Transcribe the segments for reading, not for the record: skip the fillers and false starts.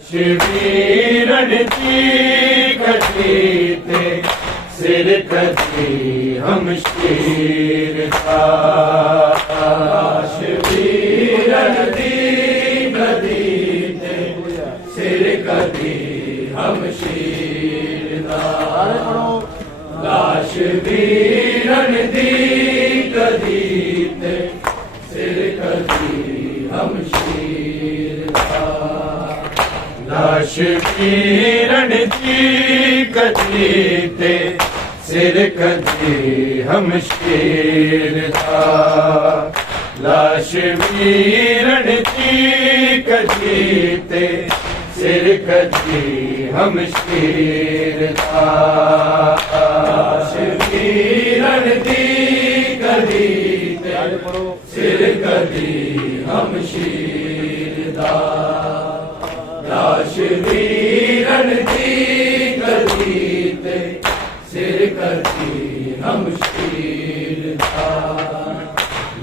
शिवीरण की कटीते सिर कटी हम शीर का शिवीरण की कटीते सिर कटी हम शीर का लाश वीरण दी कटीते सिर कटी हम शीर का लाश वीरण की कटीते सिर कटी हम शीर था लाश वीरण की कटीते सिर कटी हम शीर था लाश वीरण की कटीते सिर कटी हम शीर था लाश वीरण की कटीते सिर कटी हम शीर था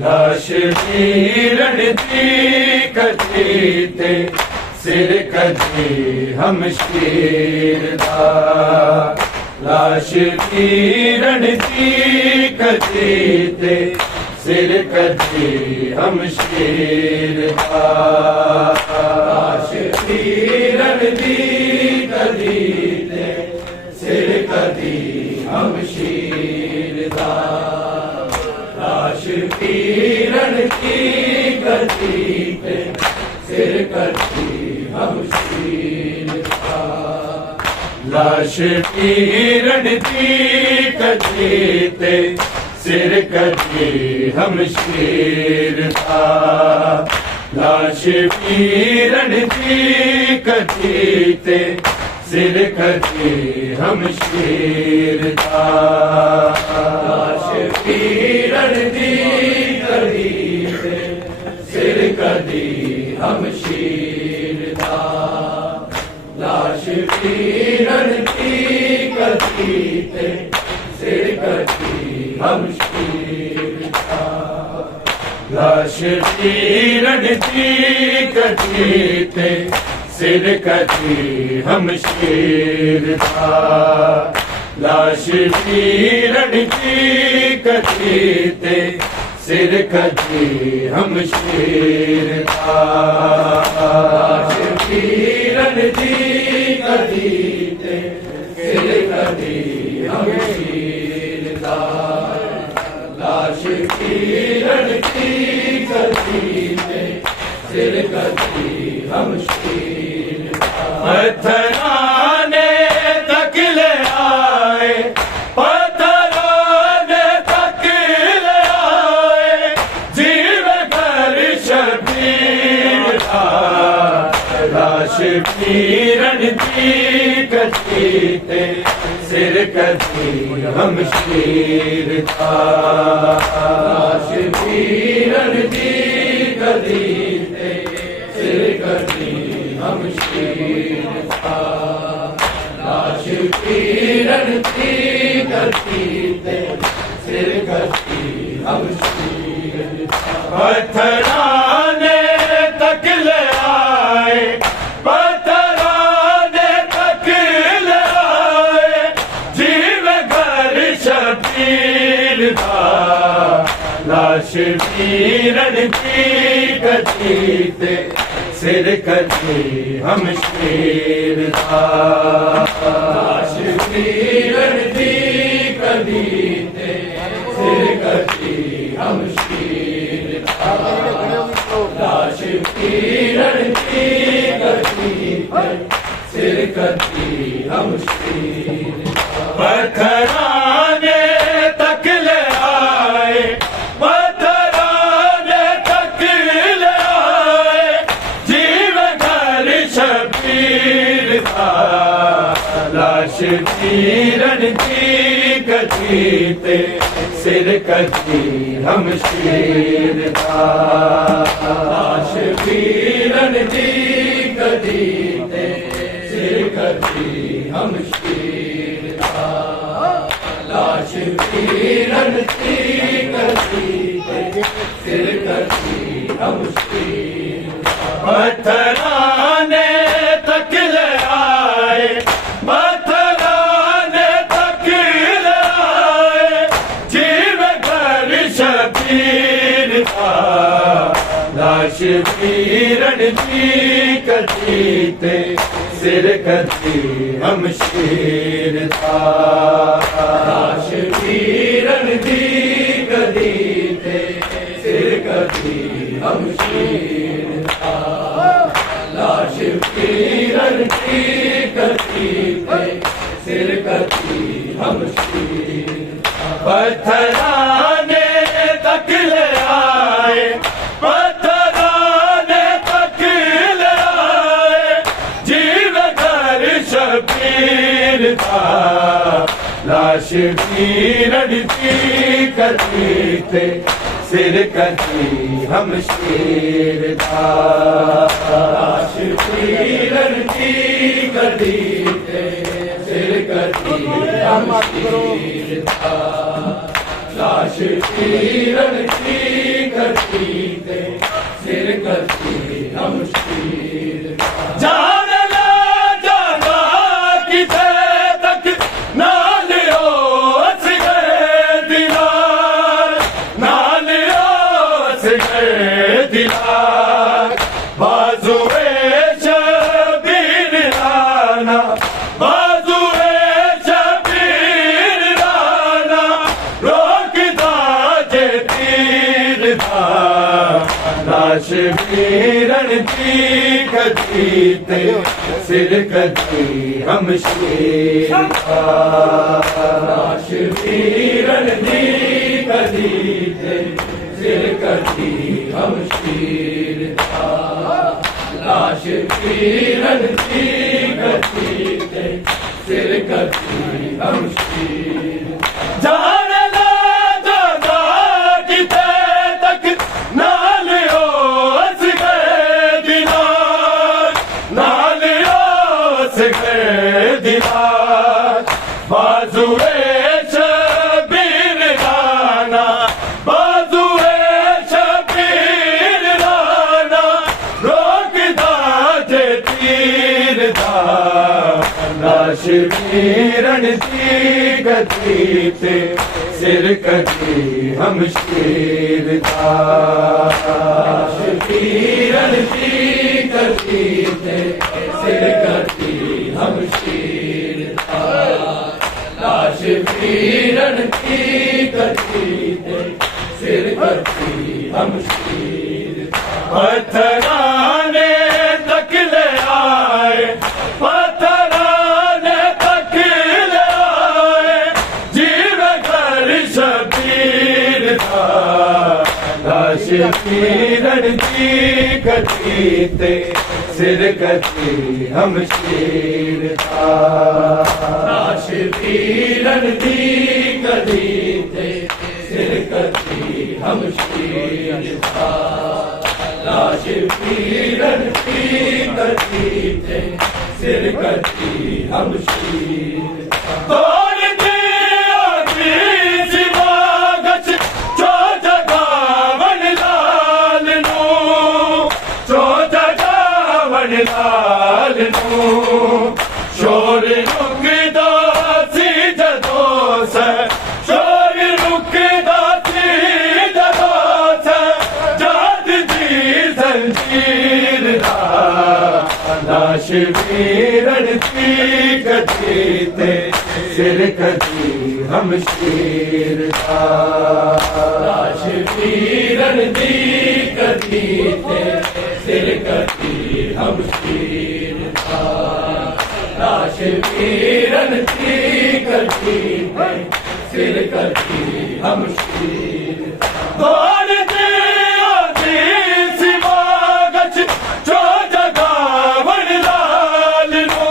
लाश वीरण की कटीते सिर कटी हम शीर था लाश वीरण की कटीते सिर कटी हम शीर था लाश वीरण की कटीते सिर कटी हम शीर था लाश वीरण की कटीते सिर कटी हम शीर था लाश वीरण की कटीते सिर कटी हम शीर था लाश वीरण की कटीते सिर कटी हम शीर था लाश वीरण की कटीते सिर कटी हम शीर था लाश वीरण की कटीते सिर कटी हम शीर था लाश वीरण की कटीते सिर कटी हम शीर था लाश वीरण की कटीते सिर कटी हम शीर था लाश वीरण की कटीते सिर कटी हम शीर था लाश वीरण की कटीते सिर कटी हम शीर था पत्थराने तक ले आए पत्थराने तक ले आए जीव कर शबीर था लाश वीरण की कटीते सिर कटी हम शीर था लाश वीरण की कटीते सिर कटी हम शीर था लाश वीरण की कटीते सिर कटी हम शीर था पत्थराने तक ले आए पत्थराने तक ले आए जीव घर शबीर था लाश वीरण की कटीते सिर कटी हम शीर था लाश वीरण की कटीते सिर कटी हम शीर था लाश वीरण की कटीते सिर कटी हम शीर पत्थराने तक ले आए पत्थराने तक ले आए जीव घर शबीर था लाश वीरण की कटीते सिर कटी हम शीर था लाश वीरण की कटीते सिर कटी हम शीर था लाश वीरन की कटी ते सिर कटी हम शीर पत्थराने तक ले आए पत्थराने तक ले आए जीव घर शबीर था लाश वीरन की कटी ते सिर कटी हम शीर था लाश वीरन की कटी ते सिर कटी हम शीर था लाश वीरन की कटी ते सिर कटी हम शीर पत्थराने तक ले आए पत्थराने तक ले आए जीव घर शबीर था लाश वीरन की कटी ते सिर कटी हम शीर था लाश वीरन की कटी ते सिर कटी हम शीर था लाश वीरन की कटी ते सिर कटी हम शीर जान ला जाना किसे तक नाल ओस गए दिलार नाल ओस गए दिलार बाजुए शबीर राना बाजुए शबीर राना रोकदा जे तीर था लाश वीरन की कटी ते सिर कटी हम शीर था लाश वीरन की कटी ते सिर कटी हम शीर था लाश वीरन की कटी ते सिर कटी हम शीर जान ला जाना किते तक नाल ओस गए दिलार नाल ओस गए दिलार बाजुए शबीर राना बाजुए शबीर राना रोकदा जे तीर था लाश वीरन की कटी ते सिर कटी हम शीर था लाश वीरन की कटी ते सिर कटी हम शीर था लाश वीरन की कटी ते सिर कटी हम शीर पत्थराने तक ले आए पत्थराने तक ले आए जीव घर शबीर था लाश वीरन की कटी ते सिर कटी हम शीर था लाश वीरन की कटी ते सिर कटी हम शीर था लाश वीरन की कटी ते सिर कटी हम शीर तोड़ दिया सिवा गच जो जगावन लाल नू जो जगावन लाल नू शोर रुकदा सी जदों से शोर रुकदा सी जदों से जाद दी जंजीर दा लाश वीरन की कटी ते सिर कटी हम शीर था लाश वीरन की कटी ते सिर कटी हम शीर था लाश वीरन की कटी ते सिर कटी हम शीर दौड़ दे सिवा गच जो जगावन लाल नू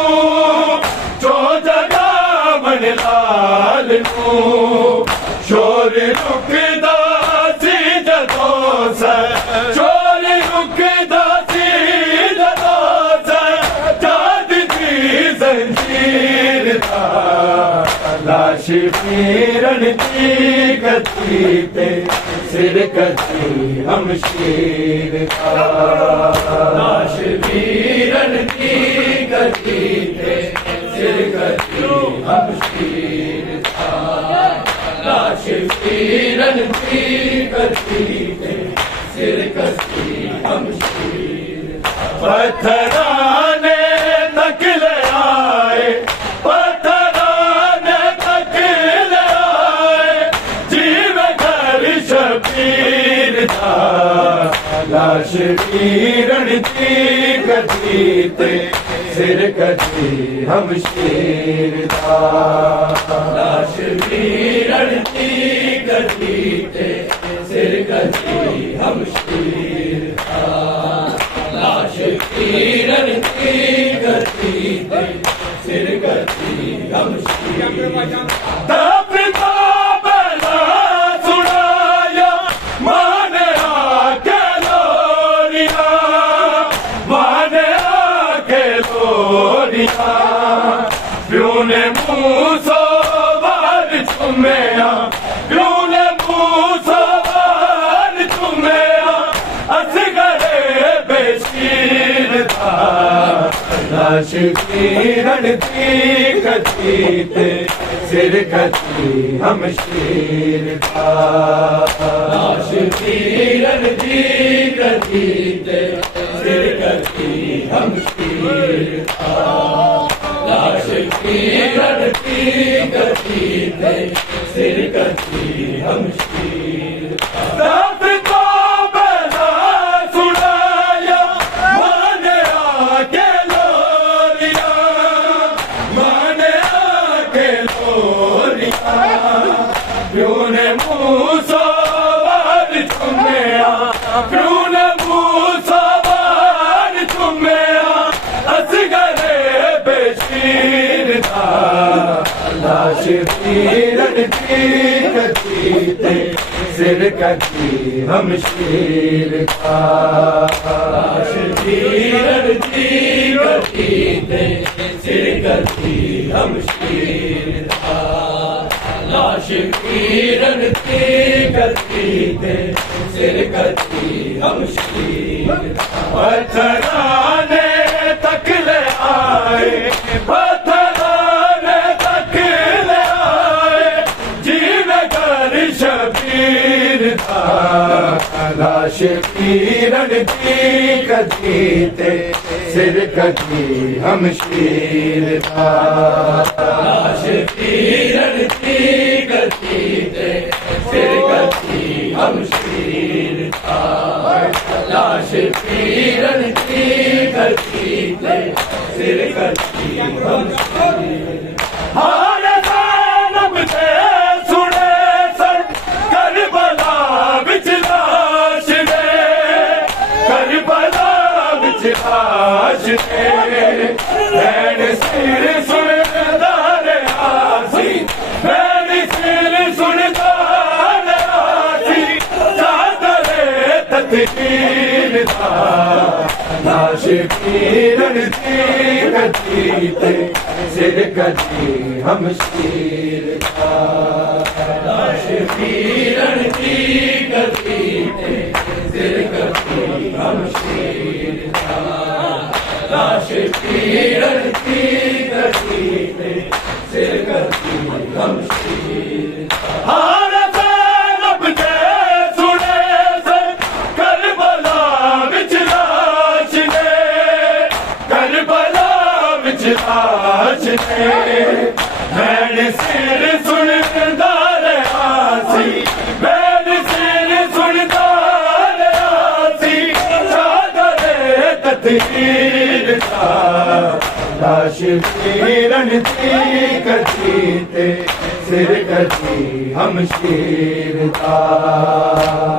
जो जगावन लाल नू शोर रुकदा सी जदों से शोर रुकदा सी जदों से जाद दी जंजीर दा लाश वीरन की गति पे सिर कसी हम शीर का। लाश वीरन की गति पे सिर कसी हम शीर का। लाश वीरन की गति पे सिर कसी हम शीर का। पत्थराने तक ले आए, पत्थराने तक ले आए, जीव घर शबीर था। लाश वीरन की गति पे सिर कसी हम शीर था। लाश वीरन की गति पे सिर कसी हम शीर था। लाश वीरन की गति पे सिर कसी हम शीर था। पिता बला सुनाया माने आके लोरिया, माने आके लोरिया। प्यों ने मुँह सवार चुमेया, प्यों ने मुँह सवार चुमेया। असगरे बेशीर था। लाश वीरन की गति पे सिर कसी हम शीर था। लाश वीरन की गति पे सिर कसी हम शीर था। लाश वीरन की गति पे सिर कसी हम शीर था। प्यों ने मुँह सवार चुमेया, प्यों ने मुँह सवार चुमेया। असगरे बेशीर था। लाश वीरन की गति पे सिर कसी हम शीर का। लाश वीरन की गति पे सिर कसी हम शीर था। लाश वीरन की गति पे सिर कसी हम शीर था। पत्थराने तक ले आए, पत्थराने तक ले आए, जीव घर शबीर था। लाश वीरन की गति पे सिर कसी हम शीर था। लाश वीरन की गति पे सिर कसी हम शीर था। लाश वीरन की गति पे सिर कसी हम शीर। हार ज़ैनब से सुने सर करबला विच लाश ने, करबला विच लाश ने। भैन सिर सुनदा रहा सी, भैन सिर सुनदा रहा सी। चादरे तकदीर था। लाश वीरन की गति पे सिर कसी हम शीर था। लाश वीरन की गति पे सिर कसी हम शीर था। लाश वीरन की गति पे सिर कसी हम शीर था। हार ज़ैनब से सुने सर करबला विच लाश ने, करबला विच लाश ने। भैन सिर सुनदा रहा सी, भैन सिर सुनदा रहा सी। चादरे तकदीर था। लाश वीरन की गति पे सिर कसी हम शीर था।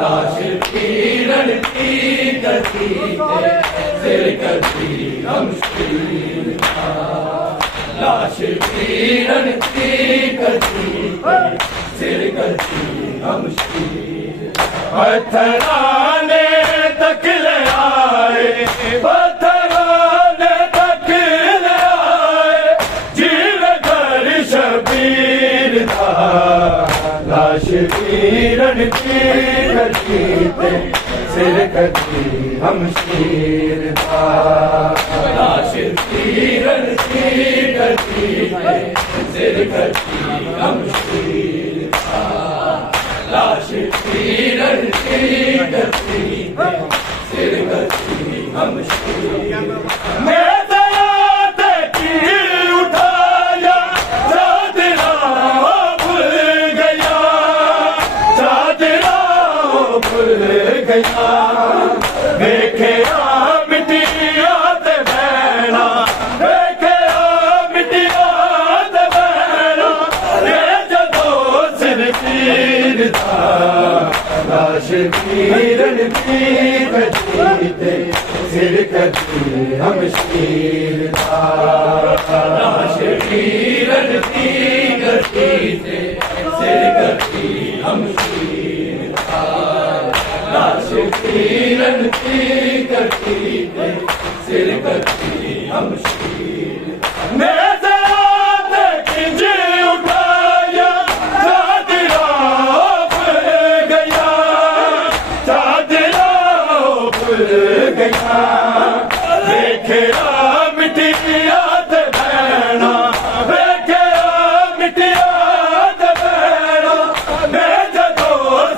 लाश वीरन की गति पे सिर कसी हम शीर था। लाश वीरन की गति पे सिर कसी हम शीर। पत्थराने तक ले आए, पत्थराने तक ले आए, जीव घर शबीर था। वीरन की गद्दी ते सिर कद्दी हम शीर दा लाश वीरन की गद्दी ते सिर कद्दी हम शीर दा लाश वीरन की गद्दी ते सिर कद्दी हम शीर मैं दया देखी उठाया चादरा भूल गया चादरा भूल गया देखे मिट्टिया ते बहना देखे मिट्टिया ते बहना ये जदो सिर पीर दा लाश वीरन की गद्दी ते सिर कद्दी हम शीर दा लाश वीरन की गद्दी ते सिर कद्दी हम शीर दा लाश वीरन की गद्दी ते सिर कद्दी हम शीर मैं दया खिंचे उठाया चादरा भूल गया चादरा भूल गया देखे मिट्टिया ते बहना देखे मिट्टिया ते बहना मैं जदो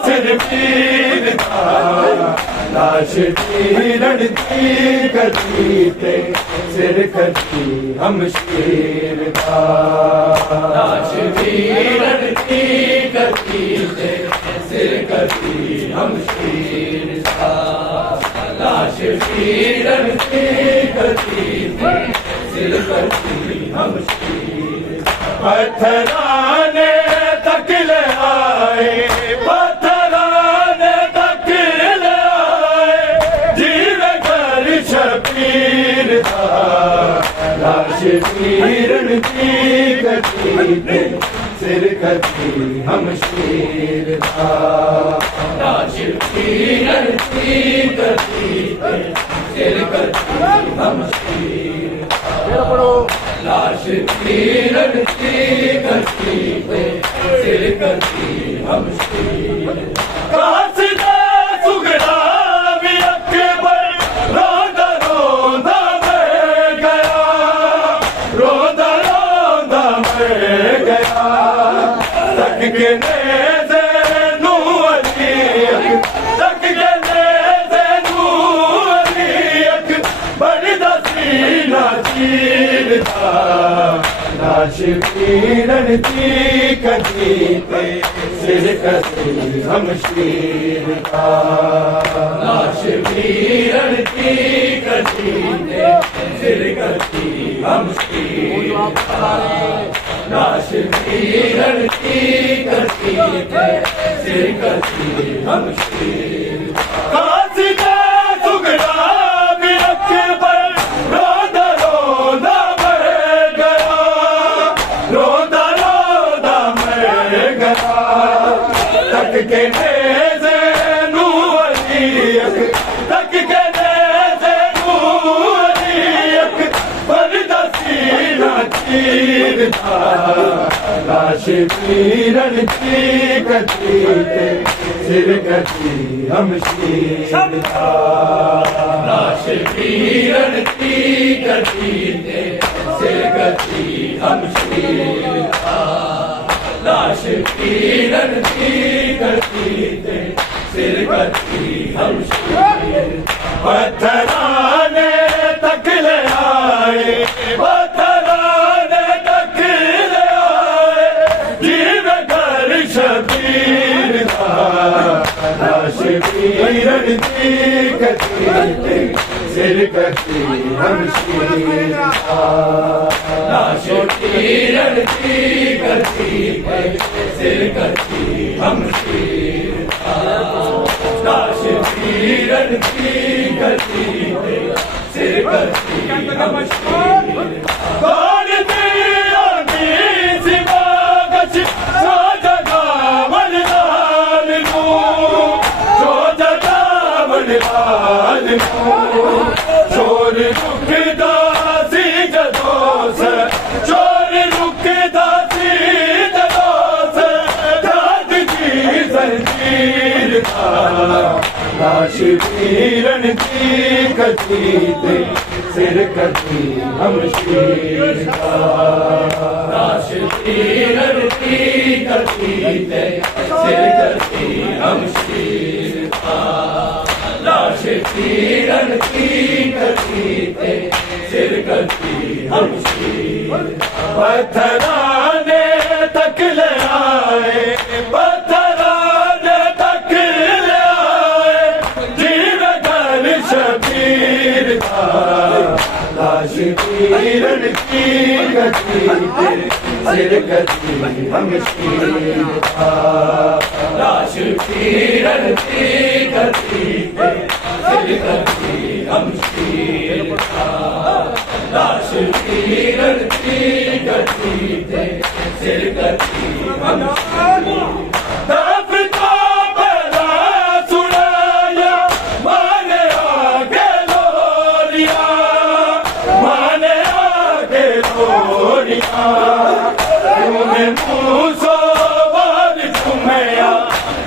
सिर पीर दा लाश वीरन की गद्दी ते सिर कद्दी हम शीर दा लाश वीरन की गद्दी ते सिर कद्दी हम शीर दा लाश वीरन की गद्दी ते सिर कद्दी हम शीर पत्थराने तक ले आए पत्थराने तक ले आए जीवे घर शबीर दा लाश वीरन की गद्दी ते सिर कद्दी हम शीर दा लाश वीरन की गद्दी ते सिर कद्दी हम शीर लाश वीरन की गद्दी ते सिर कद्दी हम शीर कासिदा सुगड़ा भी अकबर रोंदा रोंदा मर गया रोंदा रोंदा मर गया तक के नेज़े नू अली तक के नेज़े नू अली बड़ा सीना चीर दा लाश वीरन की गद्दी ते सिर कद्दी हम शीर दा लाश वीरन की गद्दी ते सिर कद्दी हम शीर दा लाश वीरन की गद्दी ते सिर कद्दी हम शीर कासिदा सुगड़ा भी अकबर रोंदा रोंदा मर गया रोंदा रोंदा मर गया तक के नेज़े नू अली तक के नेज़े नू अली बड़ा सीना चीर दा लाश वीरन की गद्दी ते सिर कद्दी हम शीर दा लाश वीरन की गद्दी ते सिर कद्दी हम शीर दा लाश वीरन की गद्दी ते सिर कद्दी हम शीर पत्थराने तक ले आए पत्थराने तक ले आए जीवे घर शबीर दा लाश वीरन की गद्दी ते सिर कद्दी हम शीर दा लाश वीरन की गद्दी ते सिर कद्दी हम शीर दा लाश वीरन की गद्दी ते सिर कद्दी हम शीर कौन दिया सिवा गश जो जगा वरदान को जो जगा वरदान को चोर रुकदा सी जदों से चोर रुकदा सी जदों से दाद जी जंजीर था लाश वीरन की कटी ते सिर कटी हमशीर था लाश वीरन की कटी ते सिर कटी हमशीर था लाश वीरन की कटी ते सिर कटी हमशीर पत्थराने तक ले आए पत्थराने तक ले आए जीव घर शबीर था लाश वीरन की कटी ते सिर कटी हमशीर था लाश वीरन की कटी ते सिर कटी हमशीर था लाश वीरन की कटी ते सिर कटी हमशीर तब तो बड़ा सुनाया माने आगे लोरिया माने आगे लोरिया तूने मूसो वार घुमया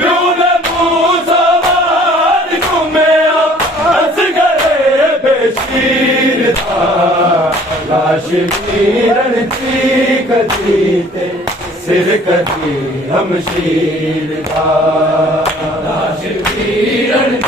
तूने मूसो वार घुमया हंस गए बेशीर था लाश वीरन की कटी ते सिर कटी हमशीर था लाश वीरन